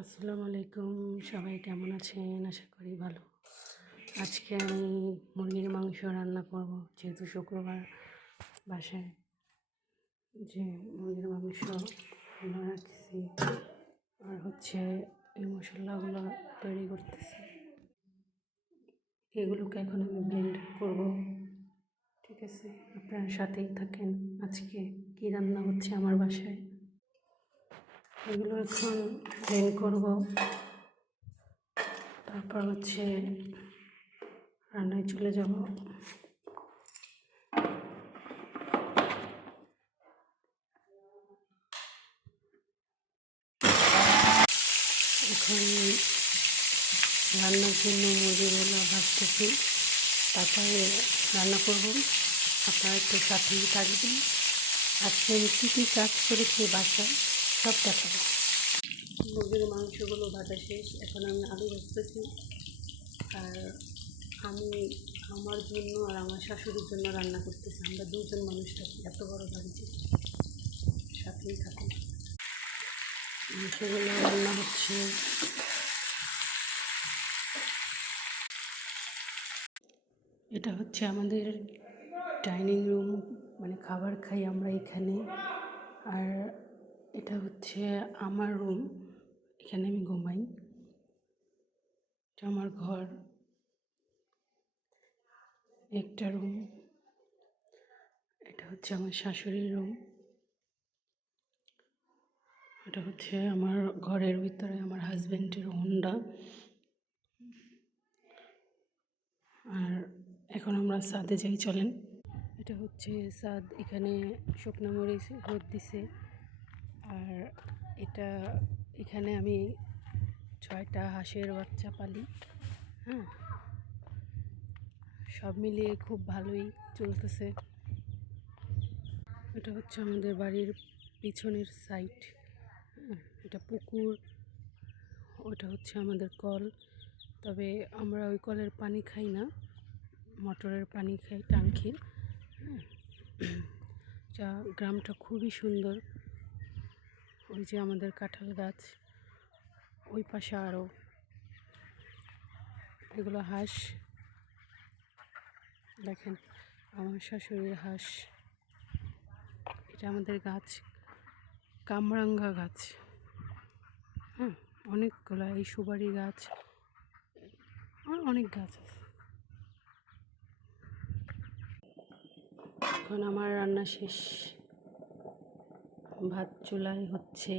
আসসালামু আলাইকুম, সবাই কেমন আছেন? আশা করি ভালো। আজকে আমি মুরগির মাংস রান্না করব, যেহেতু শুক্রবার। বাসায় যে মুরগির মাংস রান্না রাখছি, আর হচ্ছে এই মশলাগুলো তৈরি করতেছি। এগুলোকে এখন আমি ব্লেন্ড করব। ঠিক আছে, আপনার সাথেই থাকেন। আজকে কি রান্না হচ্ছে আমার বাসায়, এগুলো এখন ব্লেন্ড করব। তারপর হচ্ছে রান্নায় চলে যাব। এখন রান্নার জন্য মুরগিগুলো ভাজতেছি, তারপরে রান্না করব। আপনারা একটু সাথেই থাকবেন। আজকে আমি কী কী কাজ করেছি বাসায় সব দেখাবো। মুরগির মাংসগুলো ভাজা শেষ, এখন আমি আলু ভাজতেছি। আর আমি আমার জন্য আর আমার শাশুড়ির জন্য রান্না করতেছি। আমরা দুজন মানুষ থাকি এত বড় বাড়িতে। সাথেই থাকুন। মাংসগুলো রান্না হচ্ছে। এটা হচ্ছে আমাদের ডাইনিং রুম, মানে খাবার খাই আমরা এখানে। আর এটা হচ্ছে আমার রুম, এখানে আমি ঘুমাই। এটা আমার ঘর, একটা রুম। এটা হচ্ছে আমার শাশুড়ির রুম। এটা হচ্ছে আমার ঘরের ভিতরে আমার হাজব্যান্ডের হোন্ডা। আর এখন আমরা ছাদে যাই, চলেন। এটা হচ্ছে ছাদ, এখানে শুকনো মরিচ রোদ দিছে। আর এটা এখানে আমি 6টা হাঁসের বাচ্চা পালি। হ্যাঁ, সব মিলিয়ে খুব ভালোই চলতেছে। এটা হচ্ছে আমাদের বাড়ির পিছনের সাইড। এটা পুকুর, ওটা হচ্ছে আমাদের কল। তবে আমরা ওই কলের পানি খাই না, মোটরের পানি খাই, ট্যাঙ্কির। যা গ্রামটা খুবই সুন্দর। ওই যে আমাদের কাঁঠাল গাছ, ওই পাশে আরও এগুলো হাঁস। দেখেন আমার শাশুড়ির হাঁস। এটা আমাদের গাছ, কামরাঙ্গা গাছ। হ্যাঁ, অনেকগুলো, এই সুপারি গাছ আর অনেক গাছ আছে। এখন আমার রান্না শেষ, ভাত চুলায় হচ্ছে।